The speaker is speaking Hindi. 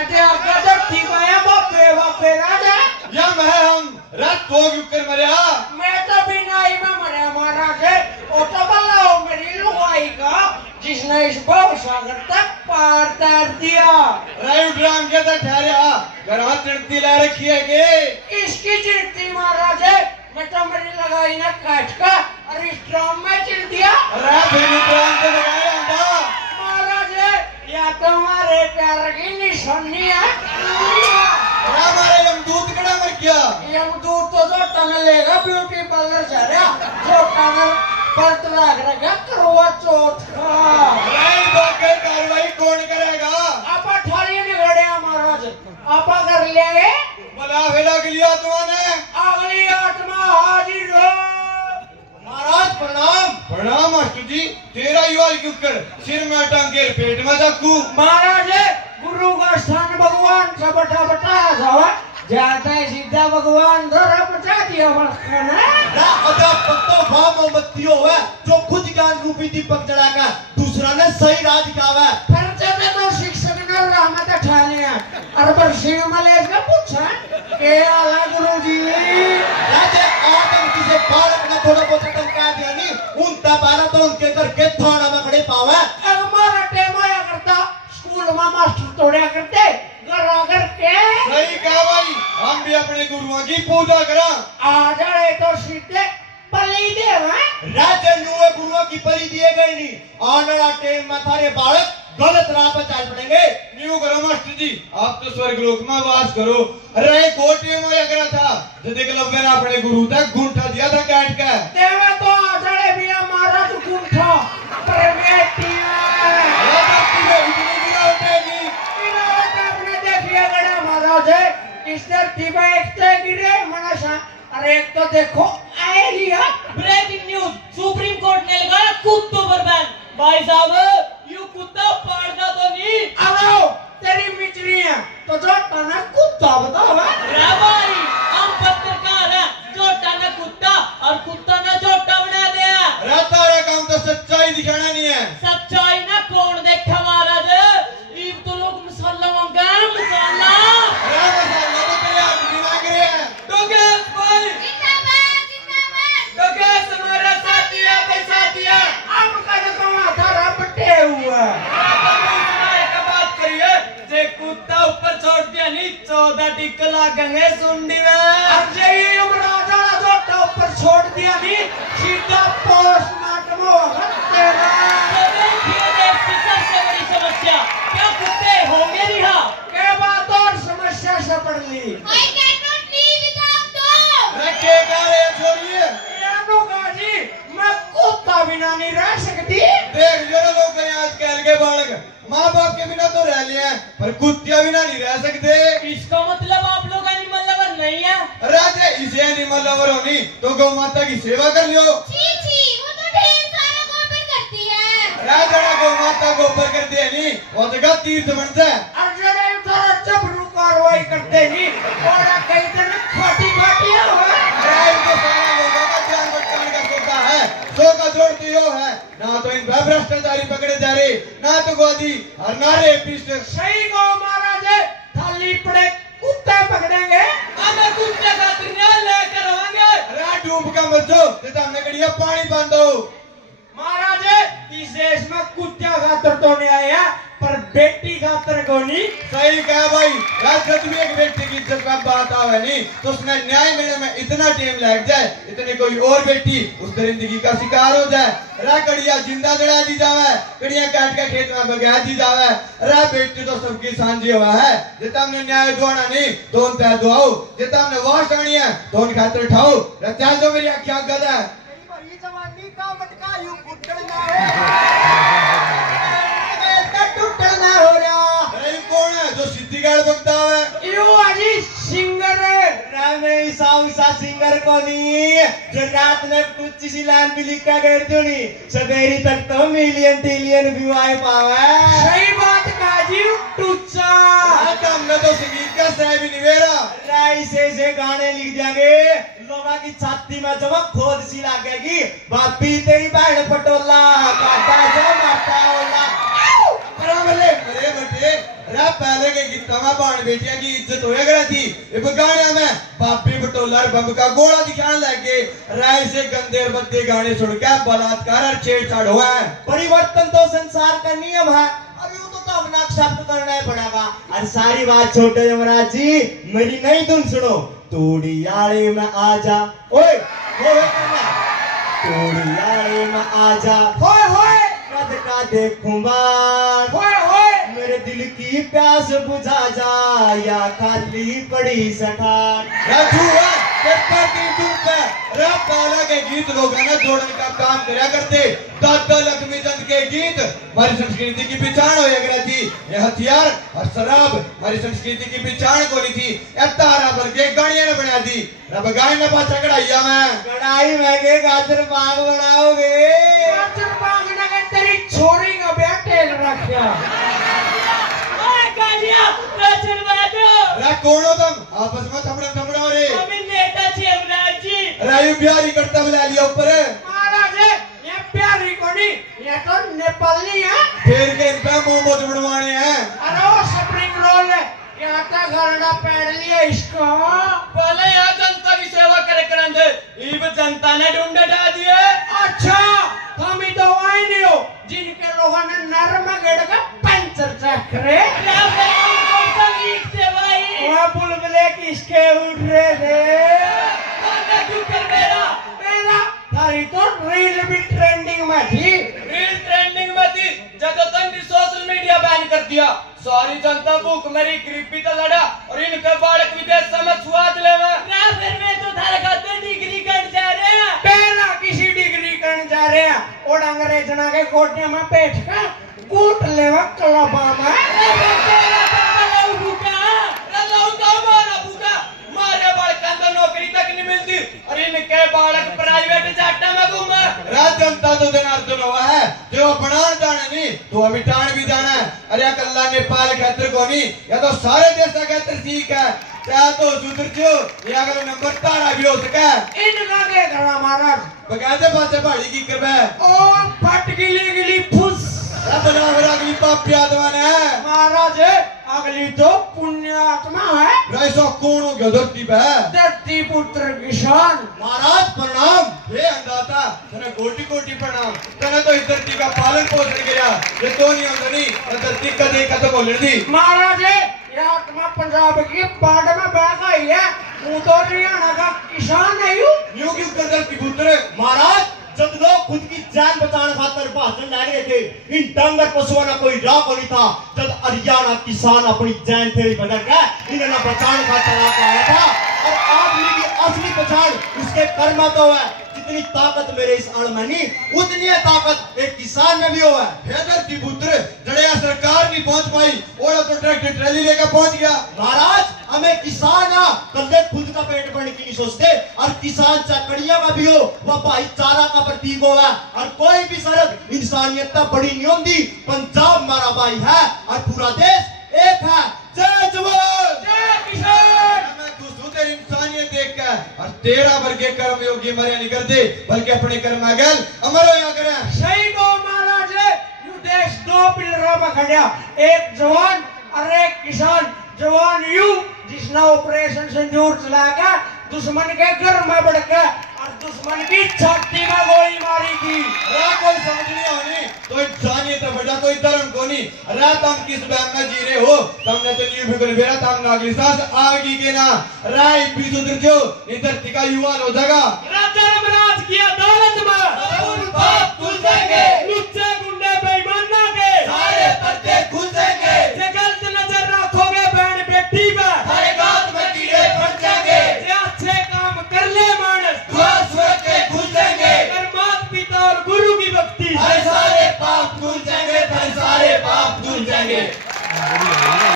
अरे आपका तो ठीक है बापे बापे राजा या मैं हम रात तो क्यों मरिया मैं तो बिना ही में मरे महाराज है वो तो बल्ला मेरी लुगाई का जिसने इस भव सागर तक पार कर दिया रायु ड्राम के तो ठहरा घर चिड़ती ला रखी है के इसकी चिड़ती महाराज है मैं तो मेरी लगाई ना काट का और इस ड्राम में चिड़ दिया रात ड्राम पे लगाया था महाराज है या तुम्हारे प्यार की निशानी है हमारे यमदूत कड़ा मर गया यमदूत तो जो टन लेगा ब्यूटी पार्लर जा रहा जो टनल पर लग रहा करवा चौथ का कार्रवाई कौन करेगा आप अठारी निगड़े महाराज आप कर ले बला वेला के लिया तुम्हारे अगली आत्मा हाजिर हो महाराज प्रणाम प्रणाम मास्टर जी तेरा युवा क्यों कर सिर में टांगे पेट में चाकू महाराज गुरु का स्थान भगवान का बटा बताया जावा जाता है सीधा भगवान द्वारा बचा दिया खाना ना अदा पत्तो भाव मोमबत्तियों है जो खुद ज्ञान रूपी दीपक जलाकर दूसरा ने सही राह दिखावा है खर्चे में तो शिक्षक ने रहमत उठा लिया और पर शिव मलेश का पूछा के आला गुरुजी राजे आदम किसे बालक ने थोड़ा बहुत टंका दिया नहीं उन तबारा तो उनके घर के थाना में खड़े पावा हमारा टेम आया करता स्कूल में मास्टर तोड़या करते घर आकर के सही कहा भाई हम भी अपने गुरुओं की पूजा करा आ जाए तो सीधे पली देव राजे नुए गुरुओं की परी दिए गए नहीं आने वाला टाइम में थारे बालक गलत राह पर चल पड़ेंगे न्यू करो मास्टर जी आप तो स्वर्ग लोक में वास करो अरे कोटे में या करा था जब एकलव्य ने अपने गुरु तक गुंठा दिया था काट का देवे तो आ जाए भी हमारा तो गुंठा पर बेटी इस धरती पे एक तो गिरे मनाशा और एक तो देखो आए लिया ब्रेकिंग न्यूज सुप्रीम कोर्ट ने लगाया कुत्तों पर बैन भाई साहब यू कुत्ता पाड़ना तो नहीं आओ तेरी मिचरी है तो जो टना कुत्ता बताओ भाई हम पत्रकार हैं जो टना कुत्ता और कुत्ता ने जोटा बना दिया तारा काम तो सच्चाई दिखाना नहीं है सच्चाई ना कौन देखा महाराज ईब तो लोग मसाला मांगा मसाला कुत्ता ऊपर छोड़ दिया नहीं 14 टिक लागेंगे सुंडी में ये राजा जो ऊपर छोड़ दिया नहीं सीधा पोस्टमार्टम होगा तेरा तो देखिए सबसे बड़ी समस्या क्या कुत्ते होंगे रिहा के बात और समस्या से पड़ ली I cannot live without dog. रखेगा रे छोड़िए जी मैं कुत्ता बिना नहीं रह सकती देख जो लोग आजकल के बालक माँ बाप के बिना तो रह लिए पर कुत्तिया बिना नहीं रह सकते इसका मतलब आप लोग एनिमल लवर नहीं है राजे इसे एनिमल लवर होनी तो गौ माता की सेवा कर लियो छी छी वो तो ढेर सारा गोबर करती है राजा गौ माता को ऊपर कर दिया नहीं वो जगह तीर्थ बनता है अरे थोड़ा चबरू कार्रवाई करते नहीं और कहीं दिन खोटी खोटी तो का जोड़ती हो है ना तो इन भ्रष्टाचारी पकड़े जा रहे ना तो गोदी और ना रेपिस्ट सही गो महाराज थाली पड़े कुत्ते पकड़ेंगे हमें कुत्ते का त्रिनाल लेकर आएंगे अरे डूब का मत जाओ तो हमने कड़िया पानी बांधो महाराज इस देश में कुत्ते खातर तो नहीं आया पर बेटी खातर को नहीं सही कहा भाई राजगत में एक बेटी की इज्जत का बात आवे नहीं तो उसमें न्याय मिलने में इतना टाइम लग जाए इतने कोई और बेटी उस जिंदगी का शिकार हो जाए रा कड़िया जिंदा जड़ा दी जावे कड़िया काट के खेत में बगा दी जावे रा बेटी तो सबकी सांझी हुआ है जितना हमने न्याय दुआना नहीं तो उन पे दुआओ जितना हमने वाश आनी है तो उन खातर उठाओ रचा जो मेरी आख्या गदा है जवानी का मटका यूं उठना टूटना हो रहा कौन है जो सिद्धिगाड़ बकता है यो अजी सिंगर रामे सा सिंगर को नहीं जो रात में टुच्ची सी लाइन भी लिखा कर दो नहीं सवेरी तक तो मिलियन ट्रिलियन व्यू आए पावे सही बात काजी टुच्चा हमने तो संगीत का सह भी निवेरा राई से गाने लिख जाएंगे लोगों की छाती में जब खोद सी लगेगी बापी तेरी बहन पटोला काटा जो मारता होला मरे बटे रा पहले के गीता में बाण बेटिया की इज्जत होया करा थी इब गाने में बापी बटोलर बम का गोला दिखाने लगे राय से गंदे और बद्दे गाने सुन के बलात्कार और छेड़छाड़ हुआ है। परिवर्तन तो संसार का नियम है और यूं तो अपना एक्सेप्ट करना ही पड़ेगा। और सारी बात छोटे यमराज जी मेरी नई धुन सुनो। तोड़ी आड़े में आजा ओए तोड़ी आड़े में आजा होए होए कद का देखूंगा होए होए मेरे दिल की प्यास बुझा जा या खाली पड़ी सठान। राजू है पेपर की तुम पे रब बाला के गीत लोग है ना जोड़ने का काम करया करते। दादा लक्ष्मी चंद के गीत हमारी संस्कृति की पहचान हो थी। ये हथियार और शराब हमारी संस्कृति की पहचान को ली थी। तारा पर के गाड़ियां ने बना दी रब गाय में पाछा कढ़ाइया में कढ़ाई में के गाजर पाक बनाओगे। गाजर पाक ना के तेरी छोरी का बेटे रखया कौन हो तुम आपस में थपड़ा थपड़ा रे नेता छी यमराज जी। रायू बिहारी करता बुला लिया ऊपर महाराज ये प्यारी कोनी ये तो नेपाली है फिर के इनका मुंह मोच बनवाने हैं। अरे वो स्प्रिंग रोल है क्या का गरडा पहन लिया इसको। पहले यहाँ जनता की सेवा करे करन दे इब जनता ने ढूंढे डा दिए। अच्छा हम ही तो वही नहीं हो जिनके लोगों ने नरम गेड़ का पंचर चक्रे वह बुलबुले किसके उड़ रहे थे। मेरा तारी तो रील भी ट्रेंडिंग में थी। रील ट्रेंडिंग में थी जब तक सोशल मीडिया बैन कर दिया। सारी जनता भूख मेरी गरीबी तो लड़ा और इनके बालक विदेश में स्वाद ले फिर में तो थारे खाते डिग्री कर जा रहे हैं। पहला किसी डिग्री करने जा रहे हैं और अंग्रेजना के कोटे में बैठ कर कूट लेवा क्लबा में मारे बालक अंदर नौकरी तक नहीं मिलती और इनके बालक प्राइवेट जाटा में घूमे। राज जनता तो जनार्दन हुआ है जो बनान जाने नहीं तो मिटान भी जाना है। अरे कल्ला नेपाल खेत्र को नहीं या तो सारे देश का खेत्र ठीक है क्या तो सुधरचो या अगर नंबर तारा भी हो सके इनका के घड़ा महाराज बगाते पासे पहाड़ी की करबे ओ फट गिली गिली फुस बना अगली पापी आत्मा है महाराज अगली तो पुण्य आत्मा है। राइसो कौन हो गया धरती पे धरती पुत्र किसान महाराज प्रणाम हे अन्नदाता तने कोटि कोटि प्रणाम तने तो इस धरती का पालन पोषण किया ये तो नहीं होता नहीं धरती का देखा तो बोल दी महाराज ये आत्मा पंजाब की बाढ़ में बह गई है वो तो हरियाणा का किसान नहीं हूँ न्यू क्यों कर धरती पुत्र महाराज जब लोग खुद की जान बचाने खातर भाषण ले रहे थे इन डंगर पशुओं ने कोई राह को नहीं था। जब हरियाणा किसान अपनी जान फेरी बदल गए इन्हें बचाने खातर आया था और आदमी की असली पहचान उसके कर्म तो है। जितनी ताकत मेरे इस अण में नहीं उतनी ताकत एक किसान में भी हो है। हे धरती पुत्र जड़िया सरकार नहीं पहुंच पाई और तो ट्रैक्टर ट्रैली लेकर पहुंच गया। महाराज हमें किसान है कल खुद का पेट भरने की नहीं सोचते और किसान चकड़िया का भी हो वह भाईचारा का प्रतीक हो है और कोई भी सरहद इंसानियत बड़ी नहीं होती। पंजाब हमारा भाई है और पूरा देश एक है। जय जवान जय किसान। मैं खुश हूं तेरी इंसानियत देख कर और तेरा वर्गे कर्म योगी मरे नहीं करते बल्कि अपने कर्म अगल अमर होया करे। सही को महाराज यू देश दो पिलरों में खड़ा एक जवान और एक किसान। जवान यू जिसने ऑपरेशन सिंदूर चलाकर दुश्मन के घर में बढ़ के और दुश्मन की छाती में गोली मारी थी। कोई समझ नहीं होनी तो इंसानियत बड़ा कोई धर्म को नहीं रात हम किस बैम में जी रहे हो तुमने तो न्यू फिक्र बेरा तम अगली सांस आगे के ना राय भी सुधर जो इधर टिका युवा हो जाएगा।